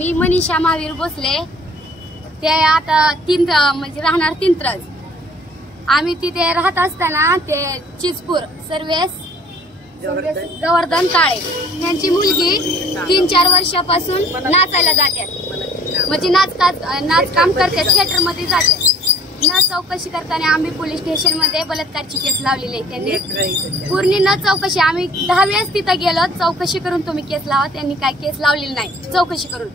मी मनीषा महावीर भोसले, ते आता म्हणजे राहणार तिंत्रज. आम्ही तिथे राहत असताना ते चिजपूर सर्वेस गोवर्धन काळे यांची मुलगी 3-4 वर्षापासून नाचायला जातात, म्हणजे नाच काम करतात, थिएटर मध्ये जातात. न चौकशी करताना आम्ही पोलीस स्टेशन मध्ये बलात्कारची केस लावलेली आहे. त्यांनी पूर्ण न चौकशी, आम्ही 10 वेळेस तिथं गेलो, चौकशी करून तुम्ही केस लावा. त्यांनी काय केस लावलेली नाही. चौकशी करून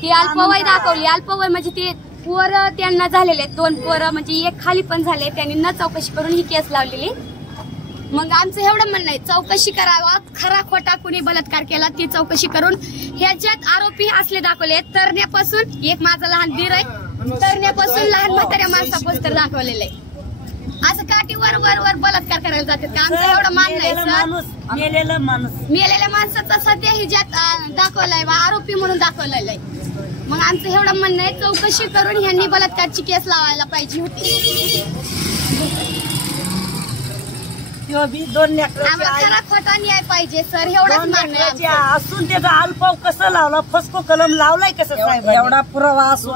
ती अल्पवय दाखवली. अल्पवय म्हणजे ते पोरं त्यांना झालेले आहेत, 2 पोरं, म्हणजे एक खाली पण झाले. त्यांनी न चौकशी करून ही केस लावलेली. मग आमचं एवढं म्हणणं आहे, चौकशी करावा. खरा खोटा कुणी बलात्कार केला ती चौकशी करून ह्याच्यात आरोपी असले दाखवले. तरण्यापासून एक माझा लहान दीर आहे, तरण्यापासून लहान म्हाताऱ्या माणसापासून तर दाखवलेलं आहे. असं काठी वर वर वर बलात्कार करायला जातात का? आमचं एवढं मानणं आहे सर. मेलेल्या माणसाचा सध्या ह्याच्यात दाखवलाय, आरोपी म्हणून दाखवलेलं आहे. मग आमचं एवढं म्हणणं आहे, चौकशी करून ह्यांनी बलात्कारची केस लावायला पाहिजे होती. खरा खोटा न्याय पाहिजे सर, एवढंच मागणं असून त्याचा अल्पाव कसं लावला, फसको कलम लावलाय कसं साहेब? एवढा पुरावा असून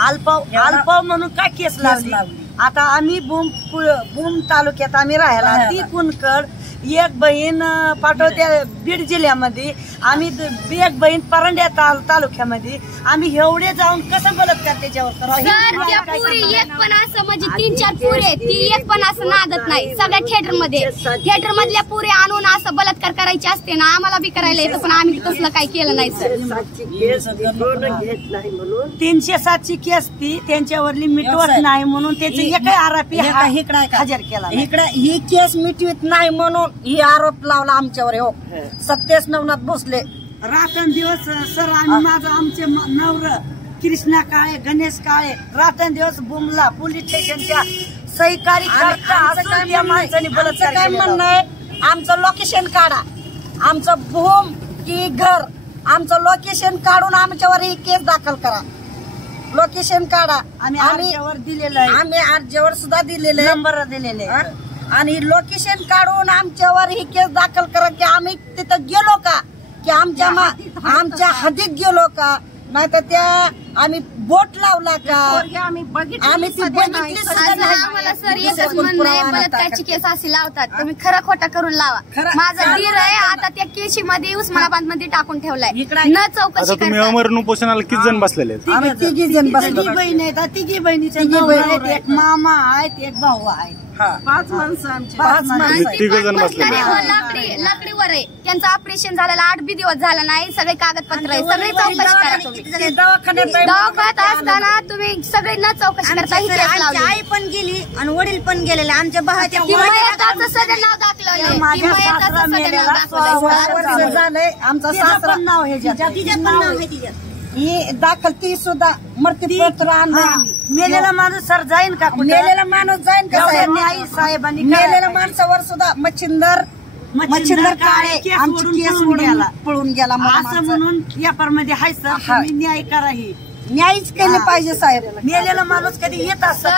अल्पाव म्हणून काय केस लावली? आता आम्ही भूम तालुक्यात आम्ही राहायला, ती कुणकड एक बहीण पाठवत्या बीड जिल्ह्यामध्ये, आम्ही एक बहीण परंड्या तालुक्यामध्ये. आम्ही एवढे जाऊन कसं बलात्कार त्याच्यावर एक पण असं म्हणजे 3-4 पुरे, ती एक पण असं नादत नाही. सगळ्या थिएटर मधल्या पुरे आणून असं बलात्कार करायचे असते ना, आम्हाला बी करायला येतं, पण आम्ही तसलं काही केलं नाही सर. 307ची केस ती त्यांच्यावरली मिटवत नाही म्हणून त्याचे एक आरोपी हजर केला. इकडे ही केस मिटवत नाही म्हणून ही आरोप लावला आमच्यावर. हो, सत्तेश नवनाथ भोसले. रात्रंदिवस सर आमचे नवर कृष्णा काळे, गणेश काळे रात्रंदिवस बुमला पोलीस स्टेशनच्या सहकारी माणसाने काय म्हणणं आहे, आमचं लोकेशन काढा, आमचं भूम की घर, आमचं लोकेशन काढून आमच्यावर ही केस दाखल करा. लोकेशन काढा. आम्ही दिलेलं आहे, आम्ही अर्जावर सुद्धा दिलेलं आहे, नंबर दिलेले. आणि लोकेशन काढून आमच्यावर ही केस दाखल करा की आम्ही तिथं गेलो का, की आमच्या हद्दीत गेलो का, नाही तर त्या आम्ही बोट लावला का, आम्ही ती बघितली सुद्धा नाही. आम्हाला सर एकच म्हणणं आहे, बलात्कारची केस अशी लावतात, तुम्ही खरा खोटा करून लावा. माझा दीर आहे आता त्या केशीमध्ये उस्मानाबाद मध्ये टाकून ठेवलाय, न चौकशी तुम्ही अमरण उपोषणाला किती जण बसलेले? 3 जण बसले. बहीण आहेत, 3 बहिणीचे आहेत, एक मामा आहेत, एक भाऊ आहे. 5 माणसं आमची. 5 लाकडीवर आहे. त्यांचं ऑपरेशन झालेलं 8 बी दिवस झाला नाही. सगळे कागदपत्र आहे, सगळी चौकशी करा तुम्ही. दवाखान्यात असताना तुम्ही सगळे न चौकशी करता ही केस लावली. आई पण गेली आणि वडील पण गेलेले. आमच्या भावाच्या मयताचं सगळं नाव दाखवलं, झालंय. आमचा सासरा नाव हे ही दाखल, ती सुद्धा मृत्यूपत्र आणलं. मेलेला माणूस सर जाईन का? मेलेला माणूस जाईन का? न्यायी साहेबांनी मेलेल्या माणसावर सुद्धा मच्छिंदर काळे आमची केस पळून गेला असं म्हणून व्यापारमध्ये हाय सर, तुम्ही न्याय करा. ही न्यायच केले पाहिजे साहेब. मेलेला माणूस कधी येत असतं?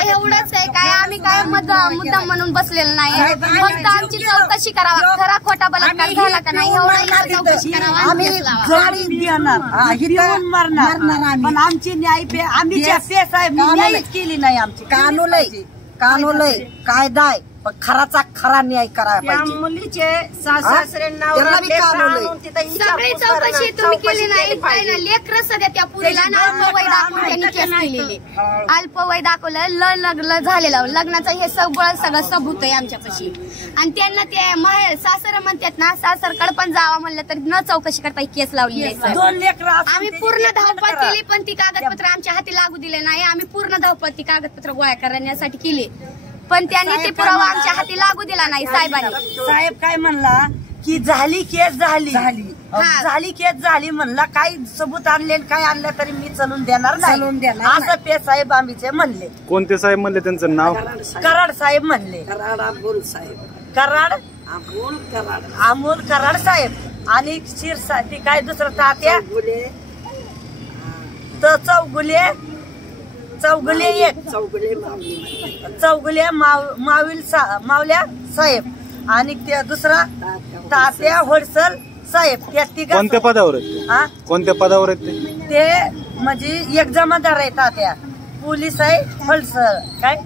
एवढंच आहे काय, आम्ही काय मुद्दाम म्हणून बसलेलं नाही. फक्त आमची चौकशी करावा, खरा खोटा बलात्कार झाला का नाही एवढं चौकशी करावा. आम्ही गाडी देणार, मारणार, पण आमची न्याय आम्ही साहेब न्यायच केली नाही. आमची कानूलय कायदा आहे, पण खराचा खरा न्याय करायला पाहिजे. मुलीचे सासरे सगळी चौकशी तुम्ही केली नाही. लेकरं सध्या त्या पुरीला अल्पवय दाखवून त्यांनी केस केलेली. अल्पवय दाखवलं, लग्न झालेलं, लग्नाचं हे सगळं सबूत आहे आमच्यापाशी. आणि त्यांना ते माहेर सासर म्हणतात ना, सासरकडे पण जावा म्हणलं तर न चौकशी करता केस लावली आहे. 2 लेकरं आम्ही पूर्ण धावपळ केली, पण ती कागदपत्र आमच्या हाती लागू दिले नाही. आम्ही पूर्ण धावपळ ती कागदपत्र गोळा करण्यासाठी केली, पण त्यांनी ते पुरावा आमच्या हाती लागू दिला नाही साहेबांनी. साहेब काय म्हणला की झाली केस झाली केस झाली म्हणला, काही सबूत आणले काय आणलं तरी मी चलून देणार नाही असं ते साहेब आम्हीचे म्हणले. कोणते साहेब म्हणले? त्यांचं नाव कराड साहेब म्हणले. कराड अमोल कराड साहेब आणि ती काय दुसरं तात्या तर चौगुले मावल्या साहेब आणि ते दुसरा तात्या होडसल साहेब त्या तिघा कोणत्या पदावर आहेत हा कोणत्या पदावर आहेत ते? ते म्हणजे एक जमादार आहेत तात्या, पोलीस आहे फळसर काय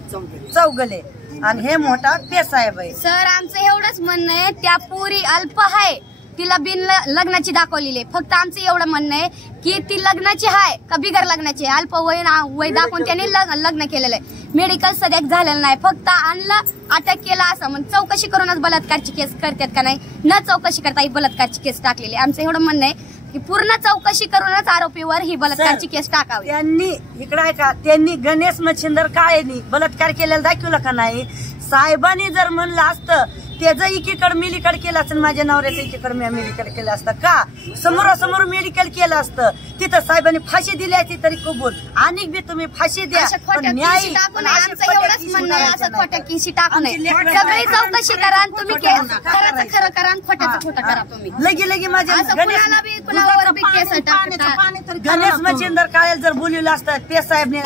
चौगले, आणि हे मोठा पेसाहेब आहे. सर आमचं एवढंच म्हणणं आहे, त्या पुरी अल्प आहे, तिला बिन लग्नाची दाखवलेली आहे. फक्त आमचं एवढं म्हणणं आहे की ती लग्नाची आहे का बिगर लग्नाची आहे. अल्प वय दाखवून त्यांनी लग्न केलेलं आहे. मेडिकल सध्या झालेलं नाही, फक्त आणलं अटक केलं असं मग चौकशी करूनच बलात्कारची केस करतात का नाही, न चौकशी करता ही बलात्कारची केस टाकलेली. आमचं एवढं म्हणणं आहे की पूर्ण चौकशी करूनच आरोपीवर ही बलात्कारची केस टाकावी. त्यांनी इकडे आहे का, त्यांनी गणेश मच्छिंदर काळेनी बलात्कार केलेला दाखवलं का नाही. साहेबांनी जर म्हणलं असतं त्याचं एकीकडे मेडिकल केलं असतं, माझ्या नवऱ्याचं एकीकडे मेडिकल केलं असतं का, समोरासमोर मेडिकल केलं असतं, तिथं साहेबांनी फाशी दिली असती तरी कबूल. आणि बी तुम्ही फाशी द्या, पण न्याय आमचं एवढंच म्हणणं आहे, असं खोट्या केसी टाकू नये. सगळी चौकशी करा आणि तुम्ही खरंच खरं करा आणि खोट्याचं खोटं करा. तुम्ही लगी माझ्या असं कुणाला बी कुणावर बी केस टाकतात. गणेश मच्छिंदर काळे जर बोलवलं असतं पेसाहेबने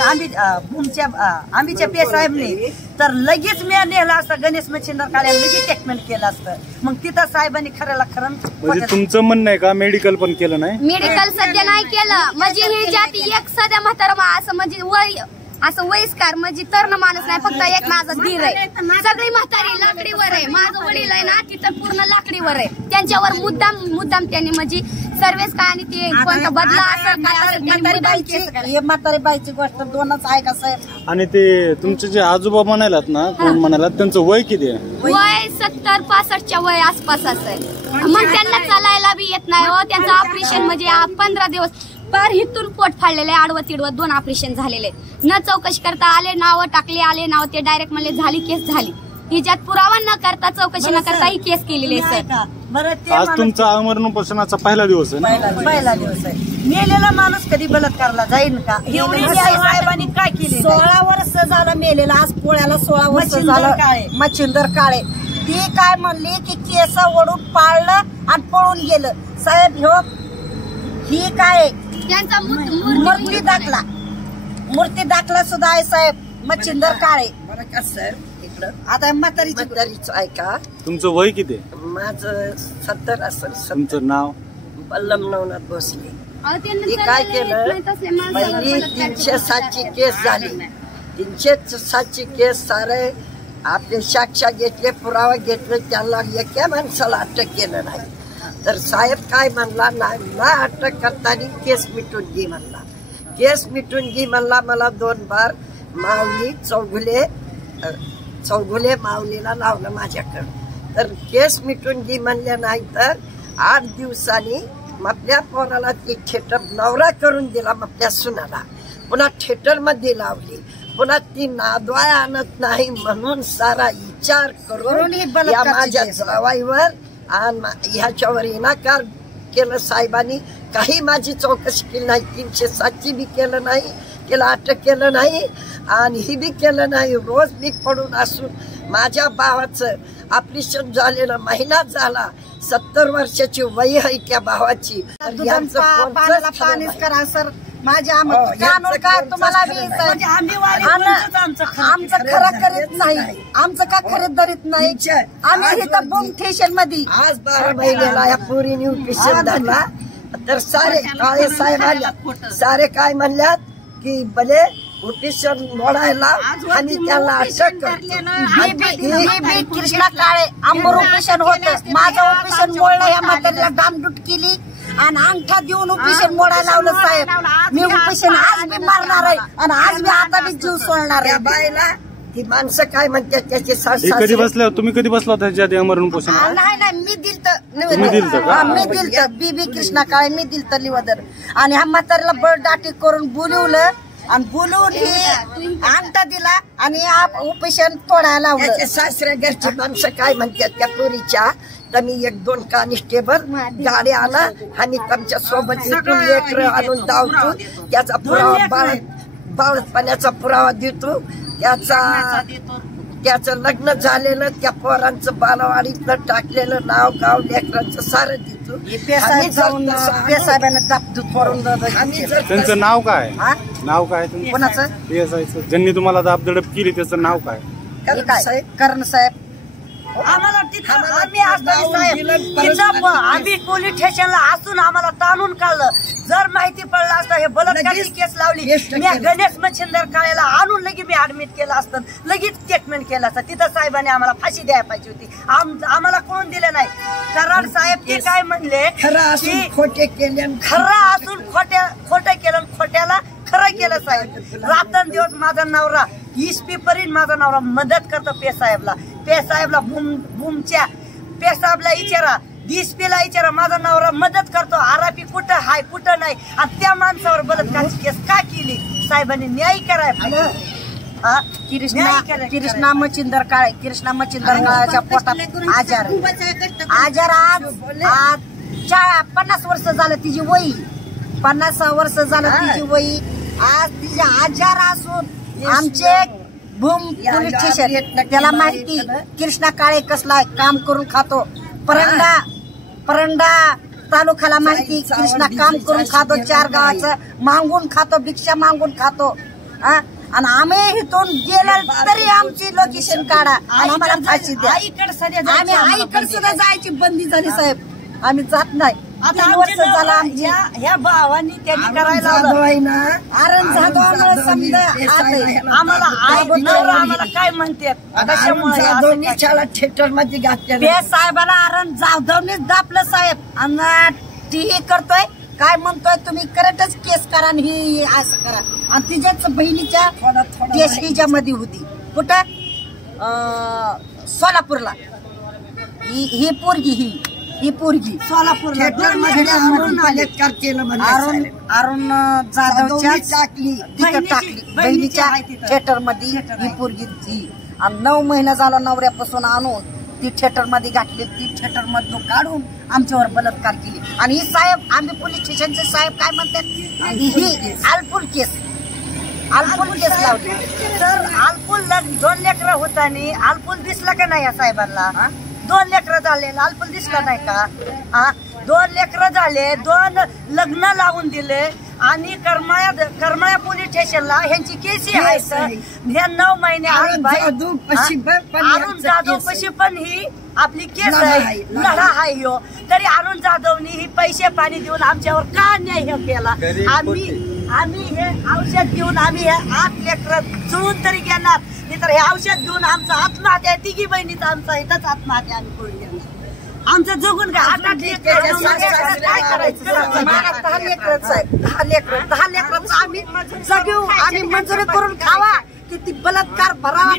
आंबीच्या पेसाहेबने, तर लगेच मी नेलं असतं गणेश मच्छिंदर काळे, लगेच ट्रीटमेंट केलं असतं. मग तिथं साहेबांनी खऱ्याला खरं म्हणजे तुमचं म्हणणं आहे का मेडिकल पण केलं नाही? मेडिकल सध्या नाही केलं, म्हणजे ही जाती एक सध्या म्हातारा असं म्हणजे वय असं वयस्कार म्हणजे तरुण माणूस नाही, फक्त एक माझा धीर आहे. सगळी म्हातारी लाकडीवर आहे. माझं वडील आहे ना तिथं पूर्ण लाकडीवर आहे. त्यांच्यावर मुद्दाम त्यांनी म्हणजे सर्वेस काय आणि ते कोणता बदला असेल काय असेल म्हातारी बाईची गोष्ट दोनच आहे का साहेब. आणि ते तुमचे जे आजोबा म्हणालात ना, कोण म्हणालात त्यांचं वय किती आहे? वय 70-65च्या वय आसपास असेल. मग त्यांना चालायला बी येत नाही हो. त्यांचं ऑपरेशन म्हणजे 15 दिवस पार हिथून पोट फाडलेले, आडवं तिडवं 2 ऑपरेशन झालेले. न चौकशी करता आले, नावं टाकले, आले नाव ते डायरेक्ट म्हणले झाली केस झाली. हिच्यात पुरावा न करता चौकशी न करता ही केस केलेली आहे सर. बरं ते आज तुमचा आमरण उपोषणाचा पहिला दिवस आहे ना? पहिला दिवस आहे. मेलेला माणूस कधी बलात्कारला जाईल का? एवढी न्याय साहेबांनी काय केली? 16 वर्ष झालं मेलेला, आज पोळ्याला 16 वर्ष झालं. मच्छिंदर काळे ती काय म्हणली की केस ओढून पाळलं आणि पळून गेलं. साहेब ही काय त्यांचा मूर्ती दाखला सुद्धा आहे साहेब. मच्छिंदर काळे मला का सर इकडं आता म्हातारीची म्हातारीच ऐका. तुमचं वय किती आहे? माझं 70 असेल. तुमचं नाव? पल्लम नवनाथ भोसले. ती काय केलं, पहिली 307ची केस झाली. 307ची केस सारे आपले साक्षा घेतले, पुरावा घेतले, त्यांना एका माणसाला अटक केलं नाही. तर साहेब काय म्हणला, ना अटक करताना केस मिटून घे म्हणला. केस मिटून घे म्हणला. मला 2 बार माऊली चौगुले माऊलीला लावलं माझ्याकडं. तर केस मिटून घे म्हणल्या नाही. तर 8 दिवसांनी आपल्या पोराला ती थिएटर नवरा करून दिला. आपल्या सुनाला पुन्हा थिएटर मध्ये लावली. पुन्हा ती नादवाय आणत नाही म्हणून सारा विचार करून या माझ्या जावाईवर आणि ह्याच्यावर इनाकार केलं साहेबांनी. काही माझी चौकशी केली नाही. 307ची बी केलं नाही, त्याला अटक केलं नाही आणि ही बी केलं नाही. रोज मी पडून असून माझ्या भावाचं ऑपरेशन झालेलं महिना झाला. 70 वर्षाची वय आहे त्या भावाची. पाण्याला पाणीच करा सर. माझ्या काय तुम्हाला आमचं खरं करीत नाही. आमचं का खरीददारीत नाही. आम्ही इथं बूम स्टेशन मध्ये आज 12 महिन्याला या पोरीने ऑपरेशन झाला. तर सारे काळे साहेब आले. सारे काय म्हणल्यात की भले ऑपरेशन मोडायला आणि त्याला अटक कृष्णा काळे आंबोर ऑपरेशन होतं. माझं ऑपरेशन मोडलं. या म्हातारीला डामडूट केली आणि अंगठा देऊन ऑपरेशन मोडायला लावलं साहेब. मी ऑपरेशन आज मी मारणार आहे आणि आज मी आता मी जीव सोडणार आहे. बायला ती माणसं काय म्हणतात त्याचे कधी बसल्या? तुम्ही कधी बसला होता त्याच्या आधी अमरण उपोषण? नाही मी दिलत बीबी कृष्णा काळे मी दिलत लिवदर. आणि हा म्हातारीला बळदाटी करून बोलवलं आणि बोलवून हे अंगठा दिला आणि ऑपरेशन तोडायला लावलं. सासऱ्या घरची माणसं काय म्हणतात त्या पोरीच्या. तर मी 1-2 कॉन्स्टेबल गाडी आणा आणि तुमच्या सोबत इथून लेकर आणून धावतो. त्याचा पुरावा बाळपणाचा पुरावा देतो. त्याचं लग्न झालेलं त्या पोरांचं बालवाडीतलं टाकलेलं नाव गाव लेकरांचं सारं देतो. त्यांचं नाव काय? नाव काय कोणाचं? ज्यांनी तुम्हाला दाबदडप केली त्याचं नाव काय? करण साहेब आम्हाला तिथं आम्ही असताना साहेब तिथं आम्ही पोलीस स्टेशनला असून आम्हाला ताणून काढलं. जर माहिती पडलं असतं हे बलात्काराची केस लावली मी गणेश मच्छिंदर काळेला आणून लगेच मी ऍडमिट केलं असतं, लगेच ट्रीटमेंट केलं असतं. तिथं साहेबांनी आम्हाला फाशी द्यायला पाहिजे होती, आम्हाला कोण दिलं नाही. कराड साहेब ते काय म्हणले, खरं असून खोटे केले, खरं असून खोटं केलं, खोट्याला खरं केलं. साहेब रात्रंदिवस माझा नवरा इस्पी परीन माझा नवरा मदत करतो पे साहेबला भूमच्या पे साहेबला विचारा, डीएसपीला विचारा, माझा नवरा मदत करतो. आरोपी कुठं हाय कुठं नाही, आणि त्या माणसावर बलात्काराची केस का केली? साहेबांनी न्याय करायला कृष्णा मच्छिंदर काळेच्या पोटात आजार आज 50 वर्ष झालं तिची वही, 50 वर्ष झालं तिची वही. आज तिचे आजार असून आमचे भूम पोलीस स्टेशन त्याला माहिती कृष्णा काळे कसला काम करून खातो. परंडा तालुक्याला माहिती कृष्णा काम करून खातो, 4 गावाचं मागून खातो, भिक्षा मागून खातो. आणि आम्ही इथून गेलं तरी आमची लोकेशन काढा आणि आम्हाला फाशी द्या. आम्ही आईकडे सुद्धा जायची बंदी झाली साहेब, आम्ही जात नाही. 3 वर्ष झाला ह्या भावांनी त्यांनी करायला आरण जाधव समजा आम्हाला काय म्हणतात कशामुळे थिएटर मध्ये घातले. साहेबाला आरण जाधवनेच दापलं साहेब, आणि ती करतोय काय म्हणतोय तुम्ही करेक्टच केस करा आणि ही असं करा. आणि तिच्याच बहिणीच्या केस हिच्यामध्ये होती कुठं सोलापूरला. ही पोरगी सोलापूरला अरुण जाधवच्या टाकली बहिणीच्या थिएटर मध्ये ही पोरगी. 9 महिना झाला नवऱ्यापासून आणून ती थिएटर मध्ये घातली, ती थिएटर मधून काढून आमच्यावर बलात्कार केली. आणि ही साहेब आम्ही पोलीस स्टेशनचे साहेब काय म्हणतात, ही आलपूल केस लावली. तर आलपूल 2 लेकरं होतानी आलपूल दिसला का नाही या साहेबांना? 2 लेकरं झाले, आलपूल दिसला नाही का? 2 लेकरं झाले, 2 लग्न लावून दिले. आणि करमाळ्या पोलीस स्टेशनला ह्यांची केसी आहे. ह्या 9 महिने अरुण जाधव पशी पण ही आपली केस आहे, लढा आहे ह्यो. तरी अरुण जाधवनी ही पैसे पाणी देऊन आमच्यावर का अन्याय केला? आम्ही हे औषध घेऊन आम्ही हे 8 लेकरं जुळून तरी घेणार, नाही तर हे औषध घेऊन आमचा आत्महत्या, 3 बहिणीचा आमचा इथंच आत्महत्या आम्ही करून घेणार. आमचं जगून काय 8 लेकरं काय करायचं? 10 लेकरं आम्ही जगू, आम्ही मंजुरी करून खावा की ती बलात्कार भरावा.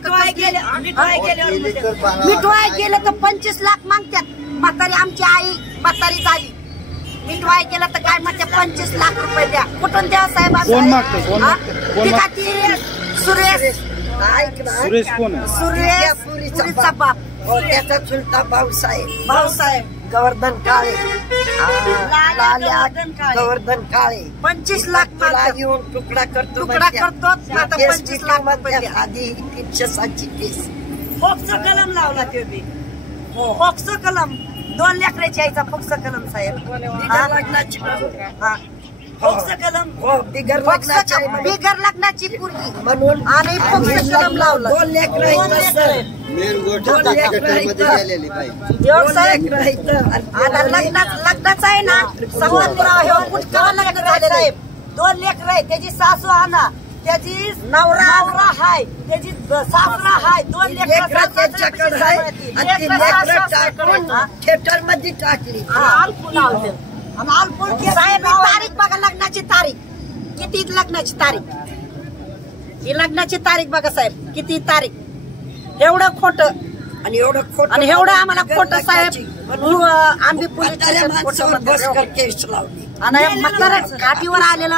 मिठवाय गेलं तर 25 लाख मागतात. म्हातारी आमची आई म्हातारी झाली, मिठवाय गेलं तर काय म्हणते 25 लाख रुपये द्या. कुठून द्या साहेब? सुरेश कोण आहे? सुरेशचा बाप, त्याचा चुलता भाऊसाहेब गोवर्धन काळे, गोवर्धन काळे 25 लाख येऊन तुकडा करतो. 25 लाख आधी 307ची केस. फोक्सो कलम लावला ते बी, फोक्सो कलम 2 लेकराची आईचा फोक्सो कलम साहेब. फोक्सो कलम बिगर लग्नाची पोरगी म्हणून आणि फोक्सो कलम लावला. 2 लेकरं आता लग्नाचं आहे ना संवाद पुरावा लग्न झालेलं आहे. 2 लेकरं आहे, त्याची सासू आणा, त्याची नवरा हाय, त्याची सासरा हाय. 2 लेकरं थिएटर मध्ये टाकली. साहेब तारीख बघा, लग्नाची तारीख किती, लग्नाची तारीख ही लग्नाची तारीख बघा साहेब, किती तारीख. एवढं खोटं आणि एवढं आम्हाला खोटं साहेब. आम्ही पोलीस केस लावली आणि काठीवर आलेलं